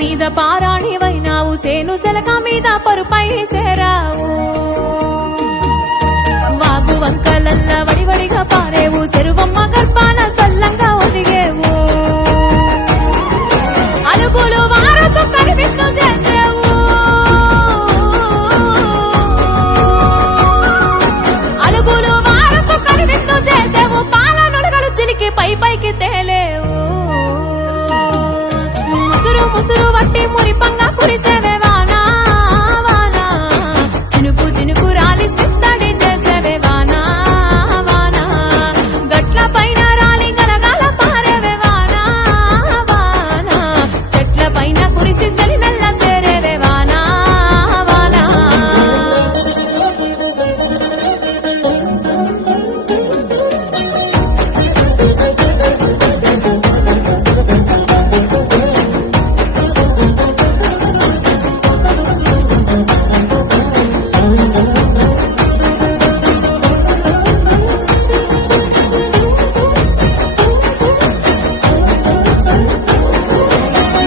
మీద పారాణివైనావు, సేను సెలక మీద పరుపై సేరావు. వాగు వంకలల్ల వడివడిగా పారేవు, చెరువమ్మ గర్భాన సల్లంగా ఒదిగేవు. అలుగులు వారతో కనిపిస్తూ చేసేవు, అలుగులు వారతో కనిపిస్తూ చేసేవు. పాల నుడగలు చిలికి పై పైకి తేలేవు. ముసురు ముసురు వట్టి మురిపంగా కురిసేవే వానా వానా, చినుకు చినుకు రాలి సిద్ధడి చేసేవే వానా వానా. గట్ల పైన రాలి గలగాల పారేవే వానా వానా, చెట్ల పైన కురిసి చలి మెల్ల చేరేవే వానా వానా.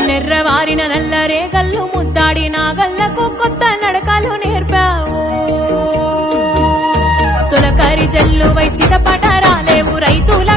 నెర్రవారిన నల్ల రేగల్లు ముద్దాడి నాగళ్లకు కొత్త నడకలు నేర్పావు. తొలకరి జల్లు వై చిటపట రాలేవు, రైతుల